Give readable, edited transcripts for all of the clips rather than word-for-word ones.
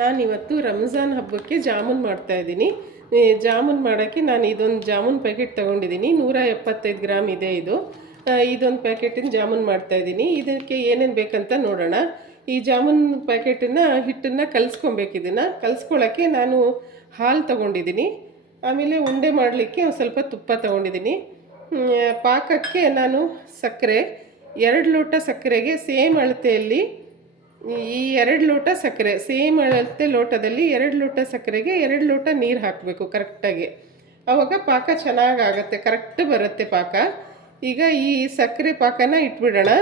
ನಾನಿವತ್ತು ರಂಜಾನ್ ಹಬ್ಬಕ್ಕೆ ಜಾಮೂನ್ ಮಾಡ್ತಾಯಿದ್ದೀನಿ. ಜಾಮೂನ್ ಮಾಡೋಕ್ಕೆ ನಾನು ಇದೊಂದು ಜಾಮೂನ್ ಪ್ಯಾಕೆಟ್ ತೊಗೊಂಡಿದ್ದೀನಿ. 175 ಗ್ರಾಮ್ ಇದೆ ಇದು. ಇದೊಂದು ಪ್ಯಾಕೆಟಿನ ಜಾಮೂನ್ ಮಾಡ್ತಾಯಿದ್ದೀನಿ. ಇದಕ್ಕೆ ಏನೇನು ಬೇಕಂತ ನೋಡೋಣ. ಈ ಜಾಮೂನ್ ಪ್ಯಾಕೆಟನ್ನು ಹಿಟ್ಟನ್ನು ಕಲಿಸ್ಕೊಬೇಕು. ಇದನ್ನು ಕಲಿಸ್ಕೊಳ್ಳೋಕ್ಕೆ ನಾನು ಹಾಲು ತೊಗೊಂಡಿದ್ದೀನಿ. ಆಮೇಲೆ ಉಂಡೆ ಮಾಡಲಿಕ್ಕೆ ಒಂದು ಸ್ವಲ್ಪ ತುಪ್ಪ ತೊಗೊಂಡಿದ್ದೀನಿ. ಪಾಕಕ್ಕೆ ನಾನು ಸಕ್ಕರೆ 2 ಲೋಟ ಸಕ್ಕರೆಗೆ ಸೇಮ್ ಅಳತೆಯಲ್ಲಿ ಈ 2 ಲೋಟ ಸಕ್ಕರೆ ಸೇಮ್ ಅಳತೆ ಲೋಟದಲ್ಲಿ 2 ಲೋಟ ಸಕ್ಕರೆಗೆ 2 ಲೋಟ ನೀರು ಹಾಕಬೇಕು ಕರೆಕ್ಟಾಗಿ. ಆವಾಗ ಪಾಕ ಚೆನ್ನಾಗಾಗತ್ತೆ, ಕರೆಕ್ಟ್ ಬರುತ್ತೆ ಪಾಕ. ಈಗ ಈ ಸಕ್ಕರೆ ಪಾಕನ ಇಟ್ಬಿಡೋಣ.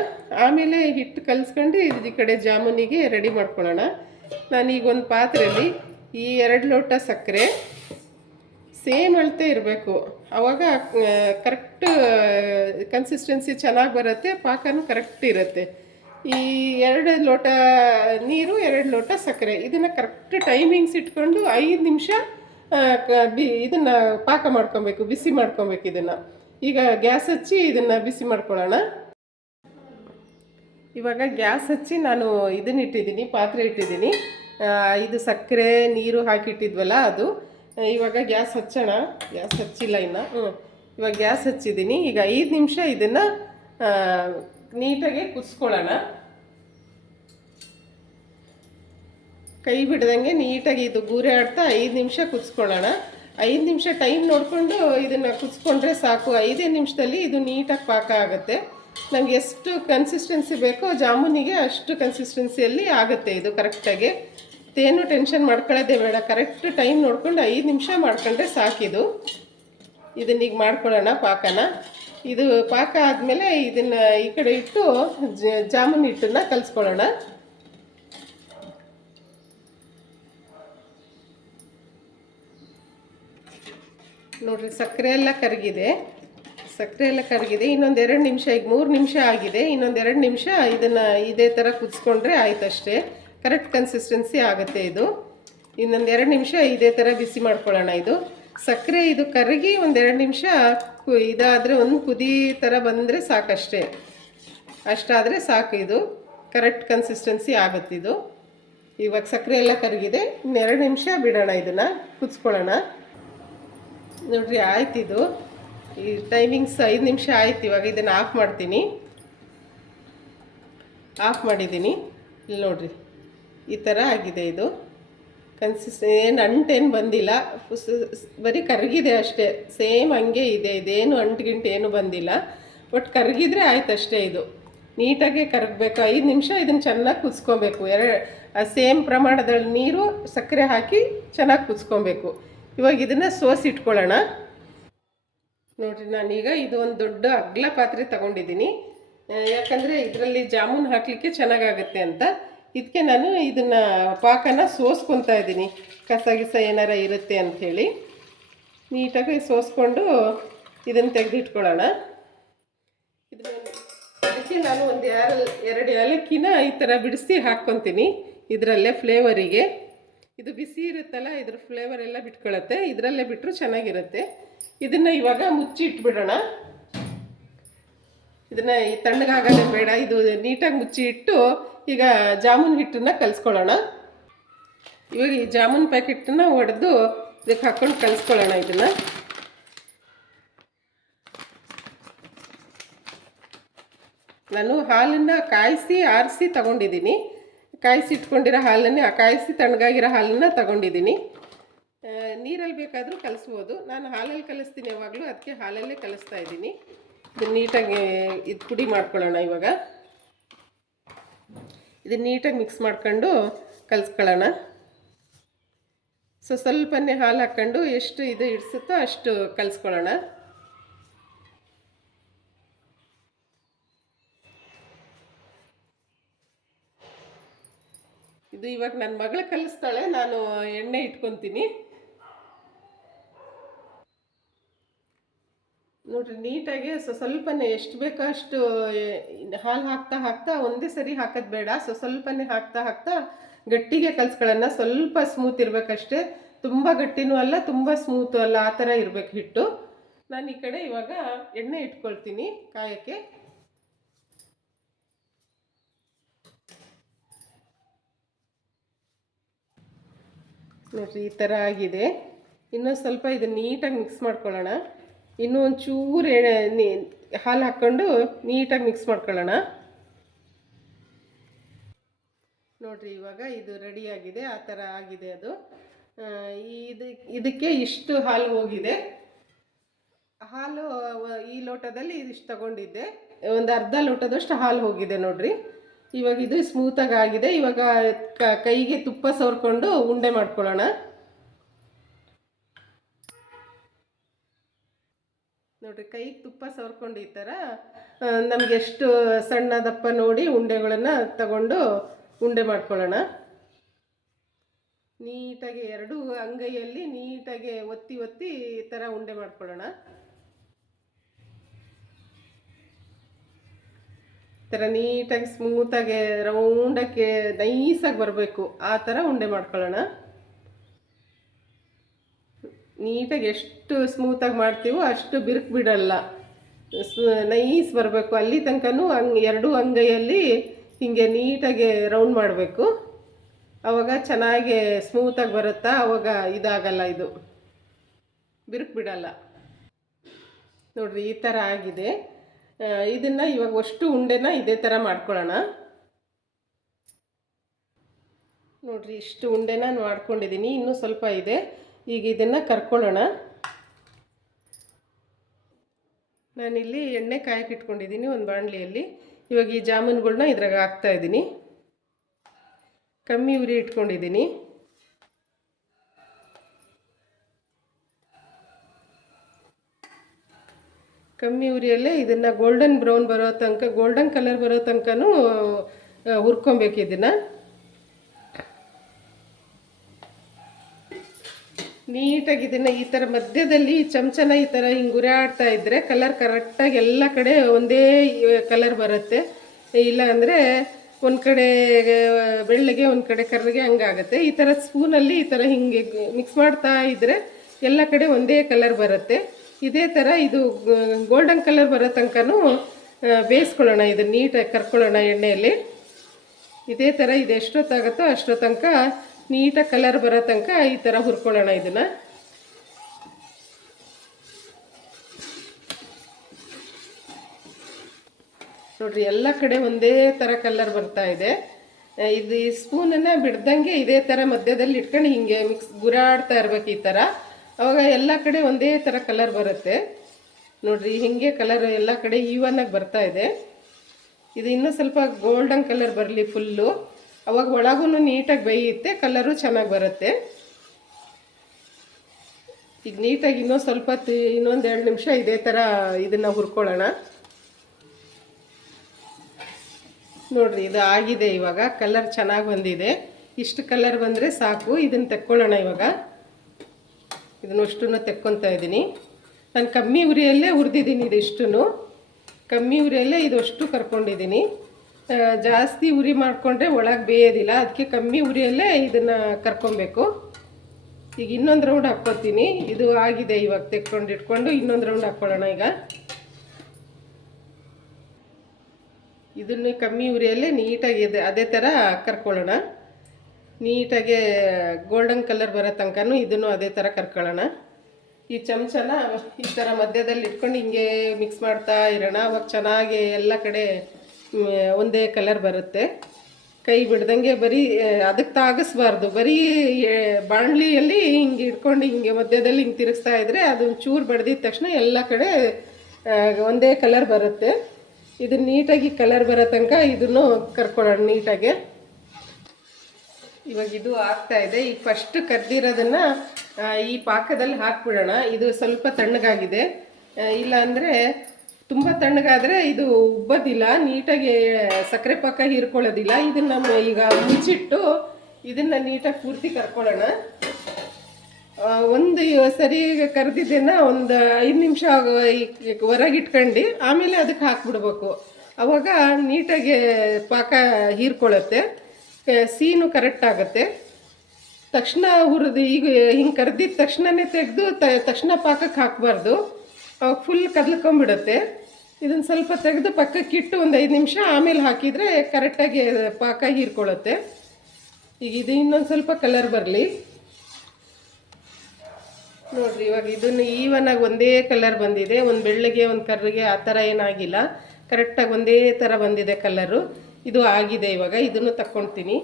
ಆಮೇಲೆ ಹಿಟ್ಟು ಕಲಿಸ್ಕೊಂಡು ಈ ಕಡೆ ಜಾಮೂನಿಗೆ ರೆಡಿ ಮಾಡ್ಕೊಳ್ಳೋಣ. ನಾನೀಗ ಒಂದು ಪಾತ್ರೆಯಲ್ಲಿ ಈ 2 ಲೋಟ ಸಕ್ಕರೆ ಸೇಮ್ ಅಳತೆ ಇರಬೇಕು. ಆವಾಗ ಕರೆಕ್ಟ್ ಕನ್ಸಿಸ್ಟೆನ್ಸಿ ಚೆನ್ನಾಗಿ ಬರುತ್ತೆ, ಪಾಕನೂ ಕರೆಕ್ಟ್ ಇರುತ್ತೆ. ಈ 2 ಲೋಟ ನೀರು 2 ಲೋಟ ಸಕ್ಕರೆ ಇದನ್ನು ಕರೆಕ್ಟ್ ಟೈಮಿಂಗ್ಸ್ ಇಟ್ಕೊಂಡು 5 ನಿಮಿಷ ಇದನ್ನು ಪಾಕ ಮಾಡ್ಕೊಬೇಕು, ಬಿಸಿ ಮಾಡ್ಕೊಬೇಕು ಇದನ್ನು. ಈಗ ಗ್ಯಾಸ್ ಹಚ್ಚಿ ಇದನ್ನು ಬಿಸಿ ಮಾಡ್ಕೊಳ್ಳೋಣ. ಇವಾಗ ಗ್ಯಾಸ್ ಹಚ್ಚಿ ನಾನು ಇದನ್ನ ಇಟ್ಟಿದ್ದೀನಿ, ಪಾತ್ರೆ ಇಟ್ಟಿದ್ದೀನಿ. ಇದು ಸಕ್ಕರೆ ನೀರು ಹಾಕಿಟ್ಟಿದ್ವಲ್ಲ ಅದು. ಇವಾಗ ಗ್ಯಾಸ್ ಹಚ್ಚೋಣ. ಗ್ಯಾಸ್ ಹಚ್ಚಿಲ್ಲ ಇನ್ನು. ಇವಾಗ ಗ್ಯಾಸ್ ಹಚ್ಚಿದ್ದೀನಿ. ಈಗ 5 ನಿಮಿಷ ಇದನ್ನು ನೀಟಾಗಿ ಕುದಿಸ್ಕೊಳ್ಳೋಣ. ಕೈ ಬಿಡ್ದಂಗೆ ನೀಟಾಗಿ ಇದು ಗೂರೆ ಆಡ್ತಾ 5 ನಿಮಿಷ ಕುದಿಸ್ಕೊಳ್ಳೋಣ. 5 ನಿಮಿಷ ಟೈಮ್ ನೋಡಿಕೊಂಡು ಇದನ್ನು ಕುದಿಸ್ಕೊಂಡ್ರೆ ಸಾಕು. 5 ನಿಮಿಷದಲ್ಲಿ ಇದು ನೀಟಾಗಿ ಪಾಕ ಆಗುತ್ತೆ. ನಮ್ಗೆ ಎಷ್ಟು ಕನ್ಸಿಸ್ಟೆನ್ಸಿ ಬೇಕೋ ಜಾಮೂನಿಗೆ ಅಷ್ಟು ಕನ್ಸಿಸ್ಟೆನ್ಸಿಯಲ್ಲಿ ಆಗುತ್ತೆ ಇದು ಕರೆಕ್ಟಾಗಿ. ಏನು ಟೆನ್ಷನ್ ಮಾಡ್ಕೊಳ್ಳೋದೇ ಬೇಡ, ಕರೆಕ್ಟ್ ಟೈಮ್ ನೋಡ್ಕೊಂಡು 5 ನಿಮಿಷ ಮಾಡ್ಕೊಂಡ್ರೆ ಸಾಕಿದು. ಇದನ್ನೀಗ ಮಾಡ್ಕೊಳ್ಳೋಣ ಪಾಕನ. ಇದು ಪಾಕ ಆದಮೇಲೆ ಇದನ್ನು ಈ ಕಡೆ ಇಟ್ಟು ಜಾಮೂನ್ ಹಿಟ್ಟನ್ನು ಕಲಿಸ್ಕೊಳ್ಳೋಣ. ನೋಡಿರಿ, ಸಕ್ಕರೆ ಎಲ್ಲ ಕರಗಿದೆ. ಇನ್ನೊಂದು 2 ನಿಮಿಷ, ಈಗ 3 ನಿಮಿಷ ಆಗಿದೆ. ಇನ್ನೊಂದು 2 ನಿಮಿಷ ಇದನ್ನು ಇದೇ ಥರ ಕುದಿಸ್ಕೊಂಡ್ರೆ ಆಯ್ತಷ್ಟೇ. ಕರೆಕ್ಟ್ ಕನ್ಸಿಸ್ಟೆನ್ಸಿ ಆಗುತ್ತೆ ಇದು. ಇನ್ನೊಂದು 2 ನಿಮಿಷ ಇದೇ ಥರ ಬಿಸಿ ಮಾಡ್ಕೊಳ್ಳೋಣ. ಇದು ಸಕ್ಕರೆ ಇದು ಕರಗಿ ಒಂದು 2 ನಿಮಿಷ ಇದಾದರೆ, ಒಂದು ಕುದಿ ಥರ ಬಂದರೆ ಸಾಕಷ್ಟೇ. ಅಷ್ಟಾದರೆ ಸಾಕು, ಇದು ಕರೆಕ್ಟ್ ಕನ್ಸಿಸ್ಟೆನ್ಸಿ ಆಗುತ್ತೆ ಇದು. ಇವಾಗ ಸಕ್ಕರೆ ಎಲ್ಲ ಕರಗಿದೆ. ಇನ್ನು 2 ನಿಮಿಷ ಬಿಡೋಣ, ಇದನ್ನು ಕುದಿಸ್ಕೊಳ್ಳೋಣ. ನೋಡಿರಿ, ಆಯ್ತಿದು. ಈ ಟೈಮಿಂಗ್ಸ್ 5 ನಿಮಿಷ ಆಯ್ತು. ಇವಾಗ ಇದನ್ನು ಆಫ್ ಮಾಡ್ತೀನಿ. ಆಫ್ ಮಾಡಿದ್ದೀನಿ. ಇಲ್ಲಿ ನೋಡಿರಿ, ಈ ಥರ ಆಗಿದೆ ಇದು. ಏನು ಅಂಟೇನು ಬಂದಿಲ್ಲ, ಬರೀ ಕರಗಿದೆ ಅಷ್ಟೇ. ಸೇಮ್ ಹಂಗೆ ಇದೆ, ಇದೇನು ಅಂಟು ಏನು ಬಂದಿಲ್ಲ. ಬಟ್ ಕರಗಿದ್ರೆ ಆಯ್ತು ಅಷ್ಟೇ. ಇದು ನೀಟಾಗಿ ಕರಗಬೇಕು. 5 ನಿಮಿಷ ಇದನ್ನು ಚೆನ್ನಾಗಿ ಕುದಿಸ್ಕೊಬೇಕು. ಸೇಮ್ ಪ್ರಮಾಣದಲ್ಲಿ ನೀರು ಸಕ್ಕರೆ ಹಾಕಿ ಚೆನ್ನಾಗಿ ಕುದಿಸ್ಕೊಬೇಕು. ಇವಾಗ ಇದನ್ನು ಸೋಸಿಟ್ಕೊಳ್ಳೋಣ. ನೋಡಿರಿ, ನಾನೀಗ ಇದು ಒಂದು ದೊಡ್ಡ ಅಗಲ ಪಾತ್ರೆ ತಗೊಂಡಿದ್ದೀನಿ. ಯಾಕಂದರೆ ಇದರಲ್ಲಿ ಜಾಮೂನ್ ಹಾಕಲಿಕ್ಕೆ ಚೆನ್ನಾಗಾಗುತ್ತೆ ಅಂತ. ಇದಕ್ಕೆ ನಾನು ಇದನ್ನು ಪಾಕನ ಸೋಸ್ಕೊತಾ ಇದ್ದೀನಿ. ಕಸ ಗಿಸ ಏನಾರ ಇರುತ್ತೆ ಅಂಥೇಳಿ ನೀಟಾಗಿ ಸೋಸ್ಕೊಂಡು ಇದನ್ನು ತೆಗೆದಿಟ್ಕೊಳ್ಳೋಣ. ಅದಕ್ಕೆ ನಾನು ಒಂದು 2 ಏಲಕ್ಕಿನ ಈ ಥರ ಬಿಡಿಸಿ ಹಾಕ್ಕೊತೀನಿ ಇದರಲ್ಲೇ ಫ್ಲೇವರಿಗೆ. ಇದು ಬಿಸಿ ಇರುತ್ತಲ್ಲ, ಇದ್ರ ಫ್ಲೇವರ್ ಎಲ್ಲ ಬಿಟ್ಕೊಳ್ಳುತ್ತೆ. ಇದರಲ್ಲೇ ಬಿಟ್ಟರು ಚೆನ್ನಾಗಿರುತ್ತೆ. ಇದನ್ನು ಇವಾಗ ಮುಚ್ಚಿ ಇಟ್ಬಿಡೋಣ. ಇದನ್ನು ಈ ತಣ್ಣಗಾಗಲೇ ಬೇಡ, ಇದು ನೀಟಾಗಿ ಮುಚ್ಚಿ ಇಟ್ಟು ಈಗ ಜಾಮೂನ್ ಹಿಟ್ಟನ್ನು ಕಲಿಸ್ಕೊಳ್ಳೋಣ. ಇವಾಗ ಈ ಜಾಮೂನ್ ಪ್ಯಾಕೆಟನ್ನು ಒಡೆದು ಇದಕ್ಕೆ ಹಾಕ್ಕೊಂಡು ಕಲಿಸ್ಕೊಳ್ಳೋಣ. ಇದನ್ನು ನಾನು ಹಾಲನ್ನು ಕಾಯಿಸಿ ಆರಿಸಿ ತಗೊಂಡಿದ್ದೀನಿ. ಕಾಯಿಸಿ ಇಟ್ಕೊಂಡಿರೋ ಹಾಲನ್ನೇ, ಕಾಯಿಸಿ ತಣ್ಣಗಾಗಿರೋ ಹಾಲನ್ನು ತಗೊಂಡಿದ್ದೀನಿ. ನೀರಲ್ಲಿ ಬೇಕಾದರೂ ಕಲಿಸ್ಬೋದು. ನಾನು ಹಾಲಲ್ಲಿ ಕಲಿಸ್ತೀನಿ ಯಾವಾಗಲೂ, ಅದಕ್ಕೆ ಹಾಲಲ್ಲೇ ಕಲಿಸ್ತಾ ಇದ್ದೀನಿ. ಇದು ನೀಟಾಗಿ ಇದು ಪುಡಿ ಮಾಡ್ಕೊಳ್ಳೋಣ. ಇವಾಗ ಇದನ್ನು ನೀಟಾಗಿ ಮಿಕ್ಸ್ ಮಾಡ್ಕೊಂಡು ಕಲಿಸ್ಕೊಳ್ಳೋಣ. ಸ್ವಲ್ಪನೇ ಹಾಲು ಹಾಕ್ಕೊಂಡು ಎಷ್ಟು ಇದು ಇಡಿಸುತ್ತೋ ಅಷ್ಟು ಕಲಿಸ್ಕೊಳ್ಳೋಣ. ಇದು ಇವಾಗ ನನ್ನ ಮಗಳು ಕಲಿಸ್ತಾಳೆ, ನಾನು ಎಣ್ಣೆ ಇಟ್ಕೊತೀನಿ. ನೋಡಿರಿ, ನೀಟಾಗಿ ಸ್ವಲ್ಪನೇ ಎಷ್ಟು ಬೇಕೋ ಅಷ್ಟು ಹಾಲು ಹಾಕ್ತಾ ಒಂದೇ ಸರಿ ಹಾಕೋದು ಬೇಡ. ಸ್ವಲ್ಪನೇ ಹಾಕ್ತಾ ಗಟ್ಟಿಗೆ ಕಲಿಸ್ಕೊಳ್ಳೋಣ. ಸ್ವಲ್ಪ ಸ್ಮೂತ್ ಇರಬೇಕಷ್ಟೇ, ತುಂಬ ಗಟ್ಟಿನೂ ಅಲ್ಲ, ತುಂಬ ಸ್ಮೂತು ಅಲ್ಲ, ಆ ಥರ ಇರಬೇಕು ಹಿಟ್ಟು. ನಾನು ಈ ಕಡೆ ಇವಾಗ ಎಣ್ಣೆ ಇಟ್ಕೊಳ್ತೀನಿ ಕಾಯೋಕ್ಕೆ. ನೋಡಿರಿ ಈ ಥರ ಆಗಿದೆ. ಇನ್ನೂ ಸ್ವಲ್ಪ ಇದನ್ನು ನೀಟಾಗಿ ಮಿಕ್ಸ್ ಮಾಡ್ಕೊಳ್ಳೋಣ. ಇನ್ನೂ ಒಂಚೂರು ಹಾಲು ಹಾಕ್ಕೊಂಡು ನೀಟಾಗಿ ಮಿಕ್ಸ್ ಮಾಡ್ಕೊಳ್ಳೋಣ. ನೋಡಿರಿ ಇವಾಗ ಇದು ರೆಡಿಯಾಗಿದೆ, ಆ ಥರ ಆಗಿದೆ ಅದು. ಇದಕ್ಕೆ ಇಷ್ಟು ಹಾಲು ಹೋಗಿದೆ. ಹಾಲು ಈ ಲೋಟದಲ್ಲಿ ಇದಿಷ್ಟು ತಗೊಂಡಿದ್ದೆ, ಒಂದು ಅರ್ಧ ಲೋಟದಷ್ಟು ಹಾಲು ಹೋಗಿದೆ ನೋಡಿರಿ. ಇವಾಗ ಇದು ಸ್ಮೂತಾಗಿ ಆಗಿದೆ. ಇವಾಗ ಕೈಗೆ ತುಪ್ಪ ಸವರ್ಕೊಂಡು ಉಂಡೆ ಮಾಡ್ಕೊಳ್ಳೋಣ. ನೋಡಿರಿ ಕೈಗೆ ತುಪ್ಪ ಸವರ್ಕೊಂಡು ಈ ಥರ ನಮಗೆ ಎಷ್ಟು ಸಣ್ಣ ದಪ್ಪ ನೋಡಿ ಉಂಡೆಗಳನ್ನು ತಗೊಂಡು ಉಂಡೆ ಮಾಡ್ಕೊಳ್ಳೋಣ. ನೀಟಾಗಿ ಎರಡು ಅಂಗೈಯಲ್ಲಿ ನೀಟಾಗಿ ಒತ್ತಿ ಒತ್ತಿ ಈ ಥರ ಉಂಡೆ ಮಾಡ್ಕೊಳ್ಳೋಣ. ಈ ಥರ ನೀಟಾಗಿ ಸ್ಮೂತಾಗಿ ರೌಂಡಕ್ಕೆ ನೈಸಾಗಿ ಬರಬೇಕು, ಆ ಥರ ಉಂಡೆ ಮಾಡ್ಕೊಳ್ಳೋಣ. ನೀಟಾಗಿ ಎಷ್ಟು ಸ್ಮೂತಾಗಿ ಮಾಡ್ತೀವೋ ಅಷ್ಟು ಬಿರುಕು ಬಿಡಲ್ಲ, ನೈಸ್ ಬರಬೇಕು. ಅಲ್ಲಿ ತನಕನೂ ಎರಡು ಅಂಗೈಯಲ್ಲಿ ಹೀಗೆ ನೀಟಾಗಿ ರೌಂಡ್ ಮಾಡಬೇಕು. ಆವಾಗ ಚೆನ್ನಾಗಿ ಸ್ಮೂತಾಗಿ ಬರುತ್ತಾ, ಆವಾಗ ಇದಾಗಲ್ಲ, ಇದು ಬಿರುಕು ಬಿಡಲ್ಲ. ನೋಡಿರಿ ಈ ಥರ ಆಗಿದೆ. ಇದನ್ನು ಇವಾಗ ಅಷ್ಟು ಉಂಡೆನ ಇದೇ ಥರ ಮಾಡ್ಕೊಳ್ಳೋಣ. ನೋಡಿರಿ ಇಷ್ಟು ಉಂಡೆನ ಮಾಡ್ಕೊಂಡಿದ್ದೀನಿ, ಇನ್ನೂ ಸ್ವಲ್ಪ ಇದೆ. ಈಗ ಇದನ್ನು ಕರ್ಕೊಳ್ಳೋಣ. ನಾನಿಲ್ಲಿ ಎಣ್ಣೆ ಕಾಯಕ್ಕೆ ಇಟ್ಕೊಂಡಿದ್ದೀನಿ ಒಂದು ಬಾಣಲಿಯಲ್ಲಿ. ಇವಾಗ ಈ ಜಾಮೂನುಗಳ್ನ ಇದ್ರಾಗ ಹಾಕ್ತಾಯಿದ್ದೀನಿ. ಕಮ್ಮಿ ಉರಿ ಇಟ್ಕೊಂಡಿದ್ದೀನಿ. ಕಮ್ಮಿ ಉರಿಯಲ್ಲೇ ಇದನ್ನು ಗೋಲ್ಡನ್ ಬ್ರೌನ್ ಬರೋ ತನಕ, ಗೋಲ್ಡನ್ ಕಲರ್ ಬರೋ ತನಕನೂ ಹುರ್ಕೊಬೇಕು. ಇದನ್ನು ನೀಟಾಗಿ ಇದನ್ನು ಈ ಥರ ಮಧ್ಯದಲ್ಲಿ ಚಮಚನ ಈ ಥರ ಹಿಂಗೆ ಉರಿಯಾಡ್ತಾ ಇದ್ದರೆ ಕಲರ್ ಕರೆಕ್ಟಾಗಿ ಎಲ್ಲ ಕಡೆ ಒಂದೇ ಕಲರ್ ಬರುತ್ತೆ. ಇಲ್ಲ ಅಂದರೆ ಒಂದು ಕಡೆ ಬೆಳ್ಳಗೆ ಒಂದು ಕಡೆ ಕರ್ರಗೆ ಹಂಗಾಗುತ್ತೆ. ಈ ಥರ ಸ್ಪೂನಲ್ಲಿ ಈ ಥರ ಹಿಂಗೆ ಮಿಕ್ಸ್ ಮಾಡ್ತಾ ಇದ್ದರೆ ಎಲ್ಲ ಕಡೆ ಒಂದೇ ಕಲರ್ ಬರುತ್ತೆ. ಇದೇ ಥರ ಇದು ಗೋಲ್ಡನ್ ಕಲರ್ ಬರೋ ತನಕನೂ ಬೇಯಿಸ್ಕೊಳ್ಳೋಣ. ಇದನ್ನು ನೀಟಾಗಿ ಕರ್ಕೊಳ್ಳೋಣ ಎಣ್ಣೆಯಲ್ಲಿ. ಇದೇ ಥರ ಇದು ಎಷ್ಟೊತ್ತಾಗುತ್ತೋ ಅಷ್ಟೋ ತನಕ ನೀಟಾಗಿ ಕಲರ್ ಬರೋ ತನಕ ಈ ಥರ ಹುರ್ಕೊಳ್ಳೋಣ. ಇದನ್ನು ನೋಡಿರಿ ಎಲ್ಲ ಕಡೆ ಒಂದೇ ಥರ ಕಲರ್ ಬರ್ತಾ ಇದೆ. ಇದು ಈ ಸ್ಪೂನನ್ನು ಬಿಡ್ದಂಗೆ ಇದೇ ಥರ ಮಧ್ಯದಲ್ಲಿ ಇಟ್ಕೊಂಡು ಹಿಂಗೆ ಗುರಾಡ್ತಾ ಇರ್ಬೇಕು ಈ ಥರ. ಆವಾಗ ಎಲ್ಲ ಕಡೆ ಒಂದೇ ಥರ ಕಲರ್ ಬರುತ್ತೆ. ನೋಡಿರಿ ಹಿಂಗೆ ಕಲರ್ ಎಲ್ಲ ಕಡೆ ಈವನ್ನಾಗಿ ಬರ್ತಾ ಇದೆ. ಇದು ಇನ್ನೂ ಸ್ವಲ್ಪ ಗೋಲ್ಡನ್ ಕಲರ್ ಬರಲಿ ಫುಲ್ಲು, ಅವಾಗ ಒಳಗೂ ನೀಟಾಗಿ ಬೇಯುತ್ತೆ, ಕಲರು ಚೆನ್ನಾಗಿ ಬರುತ್ತೆ. ಈಗ ನೀಟಾಗಿ ಇನ್ನೊಂದು ಸ್ವಲ್ಪ ಇನ್ನೊಂದು 2 ನಿಮಿಷ ಇದೇ ಥರ ಇದನ್ನು ಹುರ್ಕೊಳ್ಳೋಣ. ನೋಡಿರಿ ಇದು ಆಗಿದೆ. ಇವಾಗ ಕಲರ್ ಚೆನ್ನಾಗಿ ಬಂದಿದೆ. ಇಷ್ಟು ಕಲರ್ ಬಂದರೆ ಸಾಕು. ಇದನ್ನು ತೆಕ್ಕೊಳ್ಳೋಣ. ಇವಾಗ ಇದನ್ನು ಅಷ್ಟನ್ನು ತೆಕ್ಕೊತಾ ಇದ್ದೀನಿ. ನಾನು ಕಮ್ಮಿ ಉರಿಯಲ್ಲೇ ಹುರಿದಿದ್ದೀನಿ. ಇದಿಷ್ಟು ಕಮ್ಮಿ ಉರಿಯಲ್ಲೇ ಇದು ಅಷ್ಟು ಕರ್ಕೊಂಡಿದ್ದೀನಿ. ಜಾಸ್ತಿ ಉರಿ ಮಾಡಿಕೊಂಡ್ರೆ ಒಳಗೆ ಬೇಯೋದಿಲ್ಲ, ಅದಕ್ಕೆ ಕಮ್ಮಿ ಉರಿಯಲ್ಲೇ ಇದನ್ನು ಕರ್ಕೊಬೇಕು. ಈಗ ಇನ್ನೊಂದು ರೌಂಡ್ ಹಾಕ್ಕೊತೀನಿ. ಇದು ಆಗಿದೆ. ಇವಾಗ ತೆಕ್ಕೊಂಡು ಇನ್ನೊಂದು ರೌಂಡ್ ಹಾಕ್ಕೊಳ್ಳೋಣ. ಈಗ ಇದನ್ನು ಕಮ್ಮಿ ಉರಿಯಲ್ಲೇ ನೀಟಾಗಿ ಅದೇ ಥರ ಕರ್ಕೊಳ್ಳೋಣ. ನೀಟಾಗಿ ಗೋಲ್ಡನ್ ಕಲರ್ ಬರೋ ತನಕನೂ ಇದನ್ನು ಅದೇ ಥರ ಕರ್ಕೊಳ್ಳೋಣ. ಈ ಚಮಚನ ಈ ಥರ ಮಧ್ಯದಲ್ಲಿ ಇಟ್ಕೊಂಡು ಹಿಂಗೆ ಮಿಕ್ಸ್ ಮಾಡ್ತಾ ಇರೋಣ. ಅವಾಗ ಚೆನ್ನಾಗಿ ಎಲ್ಲ ಕಡೆ ಒಂದೇ ಕಲರ್ ಬರುತ್ತೆ. ಕೈ ಬಿಡ್ದಂಗೆ ಬರೀ ಅದಕ್ಕೆ ತಾಗಿಸ್ಬಾರ್ದು. ಬರೀ ಬಾಣಲಿಯಲ್ಲಿ ಹಿಂಗೆ ಇಟ್ಕೊಂಡು ಹಿಂಗೆ ಮಧ್ಯದಲ್ಲಿ ಹಿಂಗೆ ತಿರುಗಿಸ್ತಾ ಇದ್ದರೆ ಅದು ಚೂರು ಬಡ್ದಿದ ತಕ್ಷಣ ಎಲ್ಲ ಕಡೆ ಒಂದೇ ಕಲರ್ ಬರುತ್ತೆ. ಇದು ನೀಟಾಗಿ ಕಲರ್ ಬರೋ ತನಕ ಇದನ್ನು ಕರ್ಕೊಳ್ಳೋಣ ನೀಟಾಗಿ. ಇವಾಗ ಇದು ಆಗ್ತಾ ಇದೆ. ಈಗ ಫಸ್ಟ್ ಕರ್ದಿರೋದನ್ನು ಈ ಪಾಕದಲ್ಲಿ ಹಾಕ್ಬಿಡೋಣ. ಇದು ಸ್ವಲ್ಪ ತಣ್ಣಗಾಗಿದೆ. ಇಲ್ಲ ಅಂದರೆ ತುಂಬ ತಣ್ಣಗಾದರೆ ಇದು ಉಬ್ಬೋದಿಲ್ಲ, ನೀಟಾಗಿ ಸಕ್ಕರೆ ಪಾಕ ಹೀರ್ಕೊಳ್ಳೋದಿಲ್ಲ. ಇದನ್ನು ಈಗ ಮುಚ್ಚಿಟ್ಟು ಇದನ್ನು ನೀಟಾಗಿ ಪೂರ್ತಿ ಕರ್ಕೊಳ್ಳೋಣ. ಒಂದು ಸರಿ ಕರೆದಿದ್ದನ್ನು ಒಂದು 5 ನಿಮಿಷ ಹೊರಗಿಟ್ಕೊಂಡು ಆಮೇಲೆ ಅದಕ್ಕೆ ಹಾಕ್ಬಿಡ್ಬೇಕು. ಆವಾಗ ನೀಟಾಗಿ ಪಾಕ ಹೀರ್ಕೊಳ್ಳುತ್ತೆ, ಸೀನು ಕರೆಕ್ಟ್ ಆಗುತ್ತೆ. ತಕ್ಷಣ ಹುರಿದು ಈಗ ಹಿಂಗೆ ಕರೆದಿದ್ದ ತಕ್ಷಣವೇ ತೆಗೆದು ತಕ್ಷಣ ಪಾಕಕ್ಕೆ ಹಾಕಬಾರ್ದು, ಅವಾಗ ಫುಲ್ ಕದಲ್ಕೊಂಬಿಡುತ್ತೆ. ಇದನ್ನು ಸ್ವಲ್ಪ ತೆಗೆದು ಪಕ್ಕಕ್ಕಿಟ್ಟು ಒಂದು 5 ನಿಮಿಷ ಆಮೇಲೆ ಹಾಕಿದರೆ ಕರೆಕ್ಟಾಗಿ ಪಾಕ ಹೀರ್ಕೊಳ್ಳುತ್ತೆ. ಈಗ ಇದು ಇನ್ನೊಂದು ಸ್ವಲ್ಪ ಕಲರ್ ಬರಲಿ. ನೋಡಿರಿ ಇವಾಗ ಇದನ್ನು ಈವನಾಗಿ ಒಂದೇ ಕಲರ್ ಬಂದಿದೆ, ಒಂದು ಬೆಳ್ಳಗೆ ಒಂದು ಕರ್ರಿಗೆ ಆ ಥರ ಏನಾಗಿಲ್ಲ, ಕರೆಕ್ಟಾಗಿ ಒಂದೇ ಥರ ಬಂದಿದೆ ಕಲರು. ಇದು ಆಗಿದೆ. ಇವಾಗ ಇದನ್ನು ತಕ್ಕೊಳ್ತೀನಿ.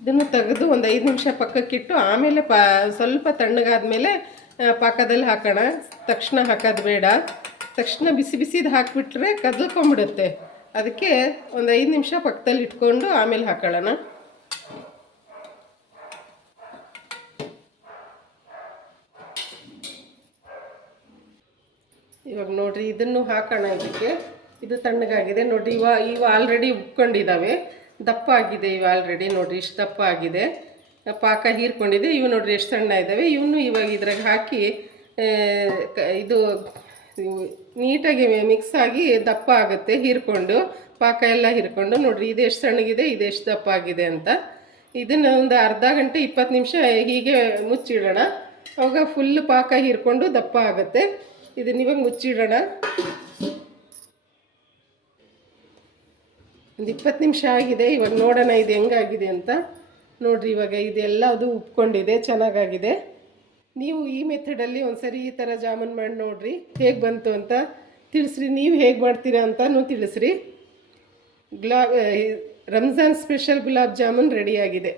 ಇದನ್ನು ತೆಗೆದು ಒಂದು 5 ನಿಮಿಷ ಪಕ್ಕಕ್ಕಿಟ್ಟು ಆಮೇಲೆ ಸ್ವಲ್ಪ ತಣ್ಣಗಾದ್ಮೇಲೆ ಪಾಕದಲ್ಲಿ ಹಾಕೋಣ. ತಕ್ಷಣ ಹಾಕೋದು ಬೇಡ, ತಕ್ಷಣ ಬಿಸಿ ಬಿಸಿದು ಹಾಕಿಬಿಟ್ರೆ ಕದಲ್ಕೊಂಬಿಡುತ್ತೆ. ಅದಕ್ಕೆ ಒಂದು 5 ನಿಮಿಷ ಪಕ್ಕದಲ್ಲಿ ಇಟ್ಕೊಂಡು ಆಮೇಲೆ ಹಾಕೊಳ್ಳೋಣ. ಇವಾಗ ನೋಡಿರಿ ಇದನ್ನು ಹಾಕೋಣ ಇದಕ್ಕೆ. ಇದು ತಣ್ಣಗಾಗಿದೆ ನೋಡಿರಿ. ಇವು ಆಲ್ರೆಡಿ ಉಬ್ಕೊಂಡಿದ್ದಾವೆ, ದಪ್ಪ ಆಗಿದೆ. ಇವು ಆಲ್ರೆಡಿ ನೋಡಿರಿ ಇಷ್ಟು ದಪ್ಪ ಆಗಿದೆ, ಪಾಕ ಹೀರ್ಕೊಂಡಿದೆ. ಇವು ನೋಡಿರಿ ಎಷ್ಟು ಸಣ್ಣ ಇದ್ದಾವೆ. ಇವನು ಇವಾಗ ಇದ್ರಾಗ ಹಾಕಿ ಇದು ನೀಟಾಗಿ ಮಿಕ್ಸ್ ಆಗಿ ದಪ್ಪ ಆಗುತ್ತೆ, ಹೀರ್ಕೊಂಡು ಪಾಕ ಎಲ್ಲ ಹೀರ್ಕೊಂಡು. ನೋಡಿರಿ ಇದು ಎಷ್ಟು ಸಣ್ಣಗಿದೆ, ಇದು ಎಷ್ಟು ದಪ್ಪ ಆಗಿದೆ ಅಂತ. ಇದನ್ನು ಒಂದು ಅರ್ಧ ಗಂಟೆ 20 ನಿಮಿಷ ಹೀಗೆ ಮುಚ್ಚಿಡೋಣ. ಅವಾಗ ಫುಲ್ ಪಾಕ ಹೀರ್ಕೊಂಡು ದಪ್ಪ ಆಗುತ್ತೆ. ಇದನ್ನ ಇವಾಗ ಮುಚ್ಚಿಡೋಣ. ಒಂದು 20 ನಿಮಿಷ ಆಗಿದೆ. ಇವಾಗ ನೋಡೋಣ ಇದು ಹೆಂಗಾಗಿದೆ ಅಂತ. ನೋಡಿರಿ ಇವಾಗ ಇದೆಲ್ಲ ಅದು ಉಪ್ಕೊಂಡಿದೆ, ಚೆನ್ನಾಗಾಗಿದೆ. ನೀವು ಈ ಮೆಥಡಲ್ಲಿ ಒಂದ್ಸರಿ ಈ ಥರ ಜಾಮೂನ್ ಮಾಡಿ ನೋಡಿರಿ, ಹೇಗೆ ಬಂತು ಅಂತ ತಿಳಿಸ್ರಿ. ನೀವು ಹೇಗೆ ಮಾಡ್ತೀರಾ ಅಂತಲೂ ತಿಳಿಸ್ರಿ. ರಂಜಾನ್ ಸ್ಪೆಷಲ್ ಗುಲಾಬ್ ಜಾಮೂನ್ ರೆಡಿಯಾಗಿದೆ.